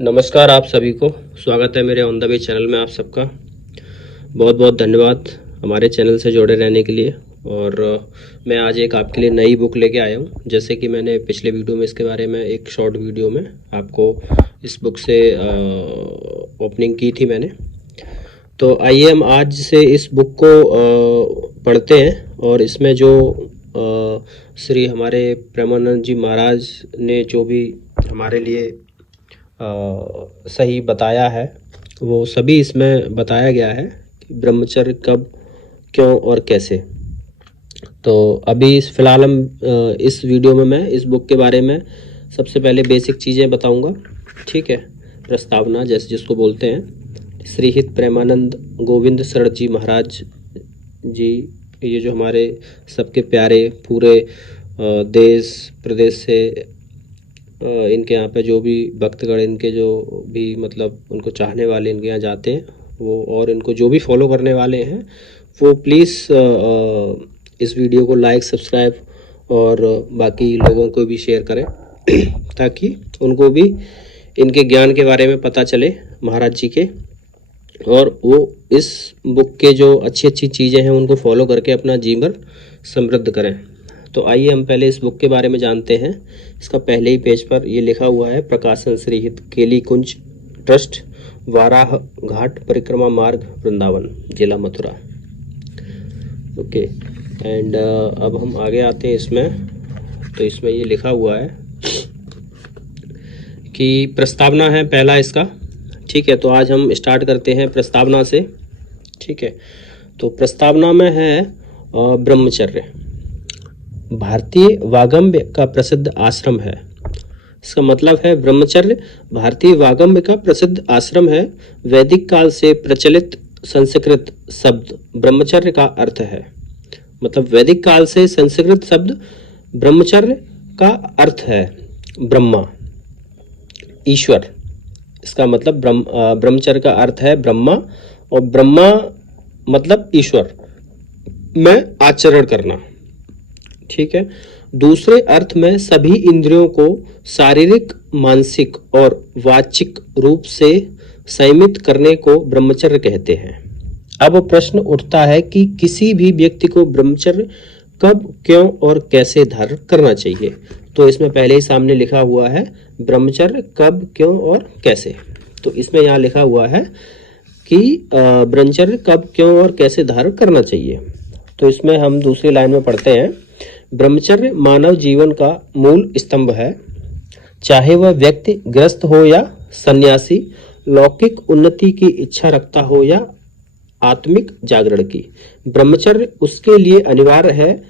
नमस्कार आप सभी को, स्वागत है मेरे ऑन द वे चैनल में। आप सबका बहुत बहुत धन्यवाद हमारे चैनल से जुड़े रहने के लिए। और मैं आज एक आपके लिए नई बुक लेके आया हूँ। जैसे कि मैंने पिछले वीडियो में इसके बारे में एक शॉर्ट वीडियो में आपको इस बुक से ओपनिंग की थी मैंने। तो आइए हम आज से इस बुक को पढ़ते हैं। और इसमें जो श्री हमारे प्रेमानंद जी महाराज ने जो भी हमारे लिए सही बताया है वो सभी इसमें बताया गया है कि ब्रह्मचर्य कब, क्यों और कैसे। तो अभी फिलहाल हम इस वीडियो में मैं इस बुक के बारे में सबसे पहले बेसिक चीज़ें बताऊंगा। ठीक है, प्रस्तावना जैसे जिसको बोलते हैं। श्रीहित प्रेमानंद गोविंद शरण जी महाराज जी, ये जो हमारे सबके प्यारे पूरे देश प्रदेश से इनके यहाँ पे जो भी भक्तगण, इनके जो भी मतलब उनको चाहने वाले इनके यहाँ जाते हैं वो, और इनको जो भी फॉलो करने वाले हैं वो प्लीज़ इस वीडियो को लाइक, सब्सक्राइब और बाकी लोगों को भी शेयर करें ताकि उनको भी इनके ज्ञान के बारे में पता चले महाराज जी के, और वो इस बुक के जो अच्छी अच्छी चीज़ें हैं उनको फॉलो करके अपना जीवन समृद्ध करें। तो आइए हम पहले इस बुक के बारे में जानते हैं। इसका पहले ही पेज पर ये लिखा हुआ है, प्रकाशन श्रीहित केली कुंज ट्रस्ट, वाराह घाट परिक्रमा मार्ग, वृंदावन, जिला मथुरा। ओके, एंड अब हम आगे आते हैं इसमें। तो इसमें ये लिखा हुआ है कि प्रस्तावना है पहला इसका। ठीक है, तो आज हम स्टार्ट करते हैं प्रस्तावना से। ठीक है, तो प्रस्तावना में है ब्रह्मचर्य भारतीय वागम्य का प्रसिद्ध आश्रम है। इसका मतलब है ब्रह्मचर्य भारतीय वागम्य का प्रसिद्ध आश्रम है। वैदिक काल से प्रचलित संस्कृत शब्द ब्रह्मचर्य का अर्थ है। मतलब वैदिक काल से संस्कृत शब्द ब्रह्मचर्य का अर्थ है ब्रह्मा, ईश्वर। इसका मतलब ब्रह्मचर्य का अर्थ है ब्रह्मा, और ब्रह्मा मतलब ईश्वर में आचरण करना। ठीक है, दूसरे अर्थ में सभी इंद्रियों को शारीरिक, मानसिक और वाचिक रूप से संयमित करने को ब्रह्मचर्य कहते हैं। अब प्रश्न उठता है कि किसी भी व्यक्ति को ब्रह्मचर्य कब, क्यों और कैसे धारण करना चाहिए। तो इसमें पहले ही सामने लिखा हुआ है ब्रह्मचर्य कब, क्यों और कैसे। तो इसमें यहाँ लिखा हुआ है कि ब्रह्मचर्य कब, क्यों और कैसे धारण करना चाहिए। तो इसमें हम दूसरी लाइन में पढ़ते हैं, ब्रह्मचर्य मानव जीवन का मूल स्तंभ है। चाहे वह व्यक्ति गृहस्थ हो या सन्यासी, लौकिक उन्नति की इच्छा रखता हो या आत्मिक जागरण की, ब्रह्मचर्य उसके लिए अनिवार्य है।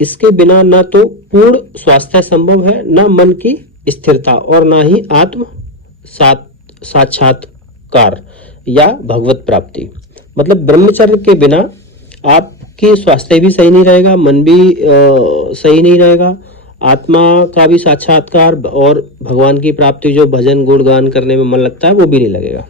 इसके बिना न तो पूर्ण स्वास्थ्य संभव है, न मन की स्थिरता और न ही आत्म साक्षात्कार या भगवत प्राप्ति। मतलब ब्रह्मचर्य के बिना आपकी स्वास्थ्य भी सही नहीं रहेगा, मन भी सही नहीं रहेगा, आत्मा का भी साक्षात्कार और भगवान की प्राप्ति, जो भजन गुणगान करने में मन लगता है, वो भी नहीं लगेगा।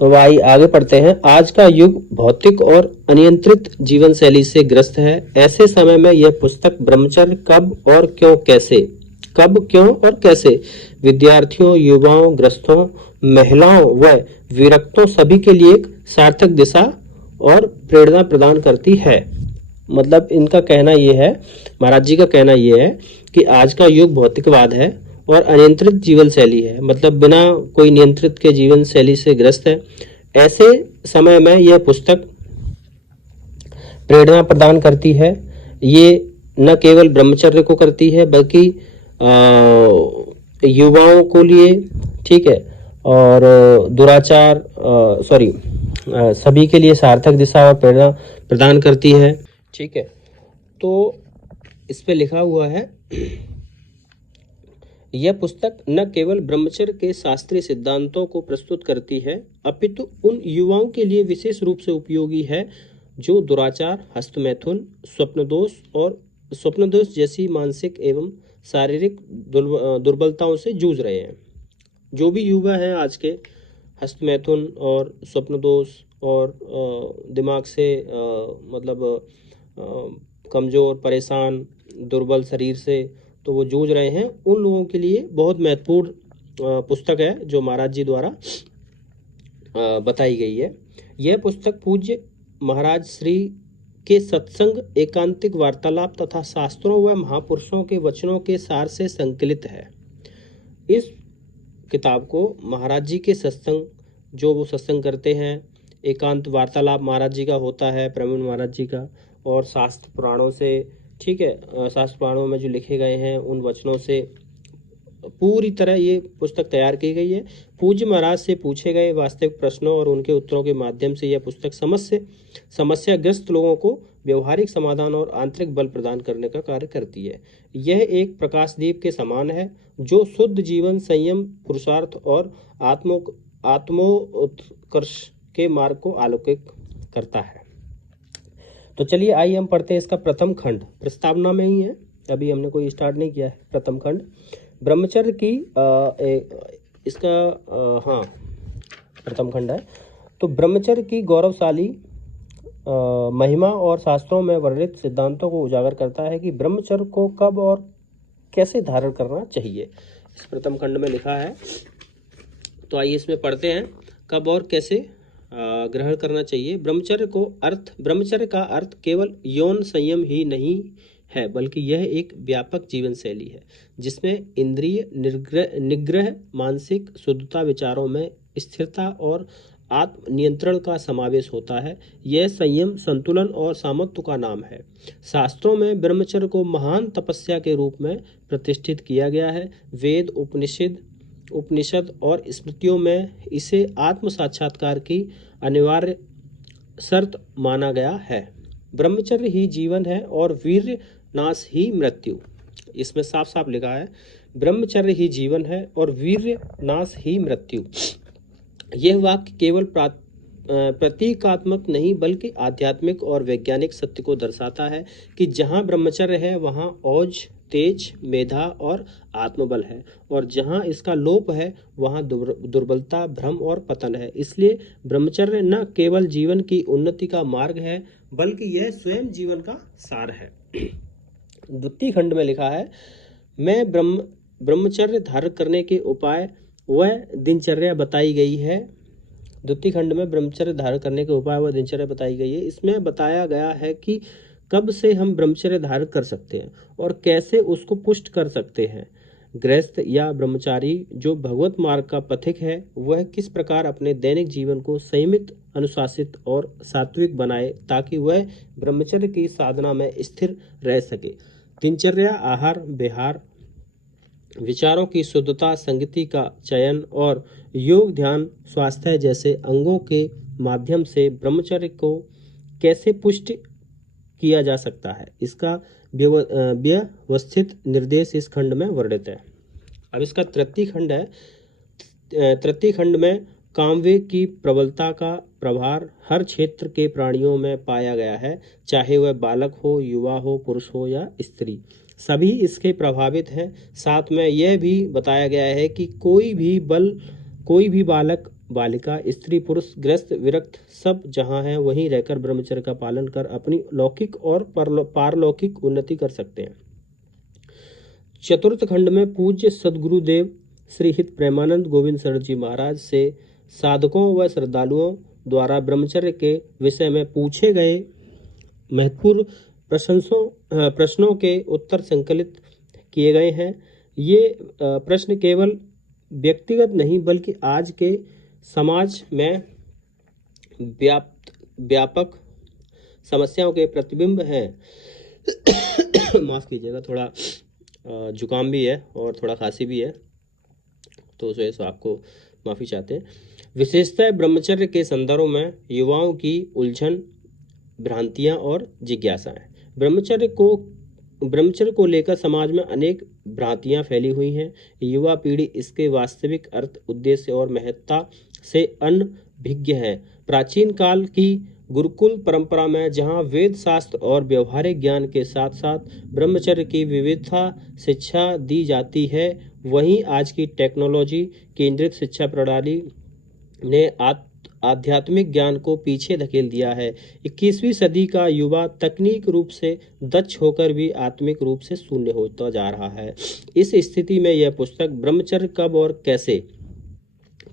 तो भाई आगे पढ़ते हैं। आज का युग भौतिक और अनियंत्रित जीवन शैली से ग्रस्त है। ऐसे समय में यह पुस्तक ब्रह्मचर्य कब और क्यों कैसे, कब, क्यों और कैसे विद्यार्थियों, युवाओं, गृहस्थों, महिलाओं व विरक्तों सभी के लिए एक सार्थक दिशा और प्रेरणा प्रदान करती है। मतलब इनका कहना यह है, महाराज जी का कहना यह है कि आज का युग भौतिकवाद है और अनियंत्रित जीवन शैली है। मतलब बिना कोई नियंत्रित के जीवन शैली से ग्रस्त है। ऐसे समय में यह पुस्तक प्रेरणा प्रदान करती है। ये न केवल ब्रह्मचर्य को करती है बल्कि युवाओं को लिए, ठीक है, और दुराचार सभी के लिए सार्थक दिशा और प्रेरणा प्रदान करती है। ठीक है, तो इस पे लिखा हुआ है, यह पुस्तक न केवल ब्रह्मचर्य के शास्त्रीय सिद्धांतों को प्रस्तुत करती है अपितु उन युवाओं के लिए विशेष रूप से उपयोगी है जो दुराचार, हस्तमैथुन, स्वप्नदोष जैसी मानसिक एवं शारीरिक दुर्बलताओं से जूझ रहे हैं। जो भी युवा हैं आज के, हस्तमैथुन और स्वप्नदोष और दिमाग से मतलब कमज़ोर, परेशान, दुर्बल शरीर से तो वो जूझ रहे हैं, उन लोगों के लिए बहुत महत्वपूर्ण पुस्तक है जो महाराज जी द्वारा बताई गई है। यह पुस्तक पूज्य महाराज श्री के सत्संग, एकांतिक वार्तालाप तथा शास्त्रों व महापुरुषों के वचनों के सार से संकलित है। इस किताब को महाराज जी के सत्संग, जो वो सत्संग करते हैं, एकांत वार्तालाप महाराज जी का होता है, प्रवीण महाराज जी का, और शास्त्र पुराणों से, ठीक है, शास्त्र पुराणों में जो लिखे गए हैं उन वचनों से पूरी तरह ये पुस्तक तैयार की गई है। पूज्य महाराज से पूछे गए वास्तविक प्रश्नों और उनके उत्तरों के माध्यम से यह पुस्तक समस्याग्रस्त लोगों को व्यवहारिक समाधान और आंतरिक बल प्रदान करने का कार्य करती है। यह एक प्रकाशदीप के समान है जो शुद्ध जीवन, संयम, पुरुषार्थ और आत्मोत्कर्ष के मार्ग को आलोकित करता है। तो चलिए आइए हम पढ़ते हैं इसका प्रथम खंड। प्रस्तावना में ही है, अभी हमने कोई स्टार्ट नहीं किया है। प्रथम खंड ब्रह्मचर्य की प्रथम खंड है। तो ब्रह्मचर्य की गौरवशाली महिमा और शास्त्रों में वर्णित सिद्धांतों को उजागर करता है कि ब्रह्मचर्य को कब और कैसे धारण करना चाहिए, इस प्रथम खंड में लिखा है। तो आइए इसमें पढ़ते हैं, कब और कैसे ग्रहण करना चाहिए। ब्रह्मचर्य का अर्थ केवल यौन संयम ही नहीं है, बल्कि यह एक व्यापक जीवन शैली है जिसमें इंद्रिय निग्रह, मानसिक शुद्धता, विचारों में स्थिरता और आत्म नियंत्रण का समावेश होता है। यह संयम, संतुलन और सामर्थ्य का नाम है। शास्त्रों में ब्रह्मचर्य को महान तपस्या के रूप में प्रतिष्ठित किया गया है। वेद, उपनिषद और स्मृतियों में इसे आत्म साक्षात्कार की अनिवार्य शर्त माना गया है। ब्रह्मचर्य ही जीवन है और वीर्य नाश ही मृत्यु। इसमें साफ साफ लिखा है, ब्रह्मचर्य ही जीवन है और वीर्य नाश ही मृत्यु। यह वाक्य केवल प्रतीकात्मक नहीं बल्कि आध्यात्मिक और वैज्ञानिक सत्य को दर्शाता है कि जहाँ ब्रह्मचर्य है वहाँ औज, तेज, मेधा और आत्मबल है, और जहाँ इसका लोप है वहाँ दुर्बलता, भ्रम और पतन है। इसलिए ब्रह्मचर्य न केवल जीवन की उन्नति का मार्ग है बल्कि यह स्वयं जीवन का सार है। द्वितीय खंड में लिखा है, मैं ब्रह्मचर्य धारण करने के उपाय व दिनचर्या बताई गई है। द्वितीय खंड में ब्रह्मचर्य धारण करने के उपाय व दिनचर्या बताई गई है। इसमें बताया गया है कि कब से हम ब्रह्मचर्य धारण कर सकते हैं और कैसे उसको पुष्ट कर सकते हैं। गृहस्थ या ब्रह्मचारी जो भगवत मार्ग का पथिक है वह किस प्रकार अपने दैनिक जीवन को संयमित, अनुशासित और सात्विक बनाए ताकि वह ब्रह्मचर्य की साधना में स्थिर रह सके। दिनचर्या, आहार विहार, विचारों की शुद्धता, संगति का चयन और योग, ध्यान, स्वास्थ्य जैसे अंगों के माध्यम से ब्रह्मचर्य को कैसे पुष्ट किया जा सकता है, इसका व्यवस्थित निर्देश इस खंड में वर्णित है। अब इसका तृतीय खंड है। तृतीय खंड में कामवेग की प्रबलता का प्रभाव हर क्षेत्र के प्राणियों में पाया गया है, चाहे वह बालक हो, युवा हो, पुरुष हो या स्त्री, सभी इसके प्रभावित हैं। साथ में यह भी बताया गया है कि कोई भी बालक, बालिका, स्त्री, पुरुष, गृहस्थ, विरक्त सब जहाँ हैं वहीं रहकर ब्रह्मचर्य का पालन कर अपनी लौकिक और पारलौकिक उन्नति कर सकते हैं। चतुर्थ खंड में पूज्य सद्गुरुदेव श्री हित प्रेमानंद गोविंद शरण जी महाराज से साधकों व श्रद्धालुओं द्वारा ब्रह्मचर्य के विषय में पूछे गए महत्वपूर्ण प्रश्नों के उत्तर संकलित किए गए हैं। ये प्रश्न केवल व्यक्तिगत नहीं बल्कि आज के समाज में व्यापक समस्याओं के प्रतिबिंब हैं। माफ कीजिएगा, थोड़ा जुकाम भी है और थोड़ा खांसी भी है, तो उस वजह से आपको माफ़ी चाहते हैं। विशेषतः ब्रह्मचर्य के संदर्भ में युवाओं की उलझन, भ्रांतियां और जिज्ञासाएं। ब्रह्मचर्य को लेकर समाज में अनेक भ्रांतियां फैली हुई हैं। युवा पीढ़ी इसके वास्तविक अर्थ, उद्देश्य और महत्ता से अनभिज्ञ है। प्राचीन काल की गुरुकुल परंपरा में जहां वेद शास्त्र और व्यवहारिक ज्ञान के साथ साथ ब्रह्मचर्य की विविधता शिक्षा दी जाती है, वहीं आज की टेक्नोलॉजी केंद्रित शिक्षा प्रणाली ने आध्यात्मिक ज्ञान को पीछे धकेल दिया है। 21वीं सदी का युवा तकनीक रूप से दक्ष होकर भी आत्मिक रूप से शून्य होता जा रहा है। इस स्थिति में यह पुस्तक ब्रह्मचर्य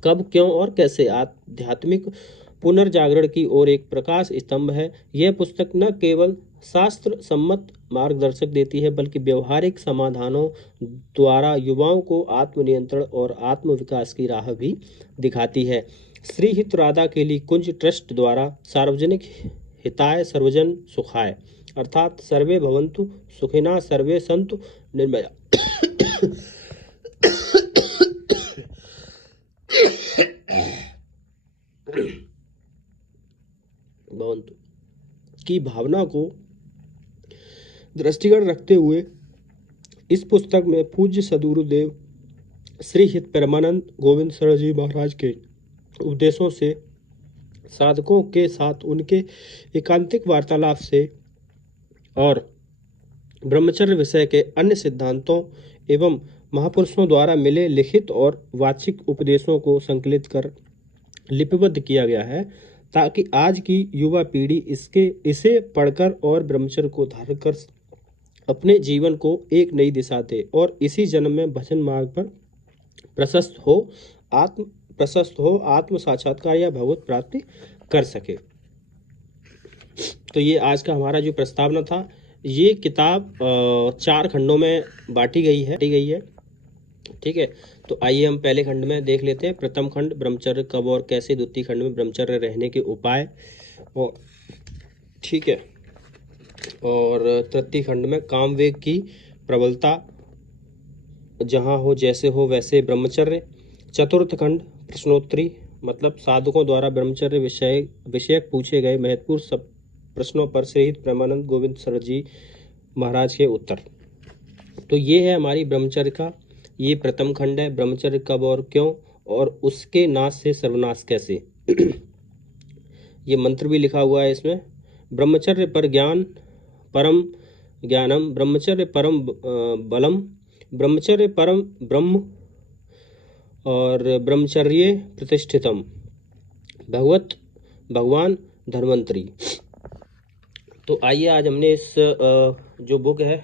कब क्यों और कैसे आध्यात्मिक पुनर्जागरण की ओर एक प्रकाश स्तंभ है। यह पुस्तक न केवल शास्त्र सम्मत मार्गदर्शक देती है बल्कि व्यवहारिक समाधानों द्वारा युवाओं को आत्मनियंत्रण और आत्म विकास की राह भी दिखाती है। श्री हित राधा केली कुंज ट्रस्ट द्वारा सार्वजनिक हिताय सर्वजन सुखाय अर्थात सर्वे भवन्तु सुखिनः सर्वे सन्तु निर्भया भवन्तु की भावना को दृष्टिगत रखते हुए इस पुस्तक में पूज्य सद्गुरुदेव श्री हित परमानंद गोविंद सर जी महाराज के उपदेशों से साधकों के साथ उनके एकांतिक वार्तालाप से और ब्रह्मचर्य विषय के अन्य सिद्धांतों एवं महापुरुषों द्वारा मिले लिखित और वाचिक उपदेशों को संकलित कर लिपिबद्ध किया गया है ताकि आज की युवा पीढ़ी इसे पढ़कर और ब्रह्मचर्य को धारण कर अपने जीवन को एक नई दिशा दे और इसी जन्म में भजन मार्ग पर प्रशस्त हो आत्म साक्षात्कार या भगवत प्राप्ति कर सके। तो ये आज का हमारा जो प्रस्तावना था। ये किताब 4 खंडों में बांटी गई है ठीक है। तो आइए हम पहले खंड में देख लेते हैं। प्रथम खंड ब्रह्मचर्य कब और कैसे, द्वितीय खंड में ब्रह्मचर्य रहने के उपाय और ठीक है, और तृतीय खंड में काम वेग की प्रबलता, जहाँ हो जैसे हो वैसे ब्रह्मचर्य। चतुर्थ खंड प्रश्नोत्तरी मतलब साधकों द्वारा ब्रह्मचर्य विषयक पूछे गए महत्वपूर्ण सब प्रश्नों पर श्री हित परमानंद गोविंद सर जी महाराज के उत्तर। तो ये है हमारी ब्रह्मचर्य का ये प्रथम खंड है। ब्रह्मचर्य कब और क्यों और उसके नाश से सर्वनाश कैसे। ये मंत्र भी लिखा हुआ है इसमें। ब्रह्मचर्य पर ज्ञान परम ज्ञानम, ब्रह्मचर्य परम बलम, ब्रह्मचर्य परम ब्रह्म और ब्रह्मचर्य प्रतिष्ठितम, भगवान धन्वंतरी। तो आइए आज हमने इस जो बुक है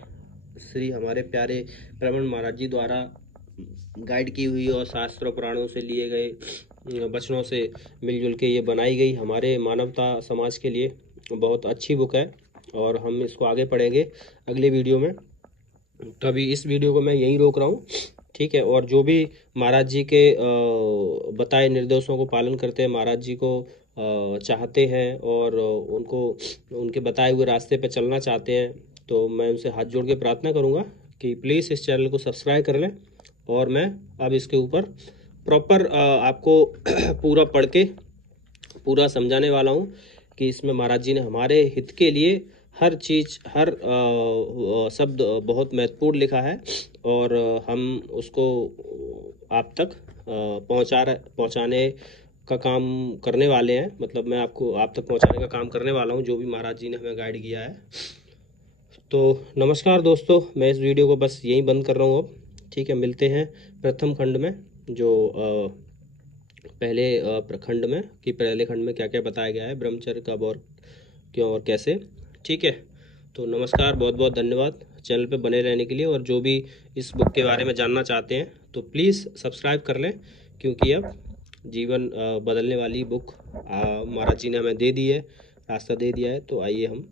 श्री हमारे प्यारे परमानंद महाराज जी द्वारा गाइड की हुई और शास्त्रों पुराणों से लिए गए वचनों से मिलजुल के ये बनाई गई हमारे मानवता समाज के लिए बहुत अच्छी बुक है और हम इसको आगे पढ़ेंगे अगले वीडियो में। तो अभी इस वीडियो को मैं यहीं रोक रहा हूँ ठीक है। और जो भी महाराज जी के बताए निर्देशों को पालन करते हैं, महाराज जी को चाहते हैं और उनको उनके बताए हुए रास्ते पर चलना चाहते हैं, तो मैं उनसे हाथ जोड़ के प्रार्थना करूंगा कि प्लीज़ इस चैनल को सब्सक्राइब कर लें। और मैं अब इसके ऊपर प्रॉपर आपको पूरा पढ़ के पूरा समझाने वाला हूं कि इसमें महाराज जी ने हमारे हित के लिए हर चीज़ हर शब्द बहुत महत्वपूर्ण लिखा है और हम उसको आप तक पहुंचाने का काम करने वाले हैं। मतलब मैं आपको आप तक पहुंचाने का काम करने वाला हूं जो भी महाराज जी ने हमें गाइड किया है। तो नमस्कार दोस्तों, मैं इस वीडियो को बस यहीं बंद कर रहा हूँ अब ठीक है। मिलते हैं प्रथम खंड में जो पहले प्रखंड में कि पहले खंड में क्या क्या बताया गया है ब्रह्मचर्य कब और क्यों और कैसे ठीक है। तो नमस्कार, बहुत बहुत धन्यवाद चैनल पे बने रहने के लिए। और जो भी इस बुक के बारे में जानना चाहते हैं तो प्लीज़ सब्सक्राइब कर लें क्योंकि अब जीवन बदलने वाली बुक महाराज जी ने हमें दे दी है, रास्ता दे दिया है। तो आइए हम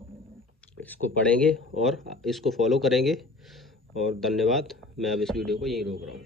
इसको पढ़ेंगे और इसको फॉलो करेंगे। और धन्यवाद, मैं अब इस वीडियो को यहीं रोक रहा हूँ।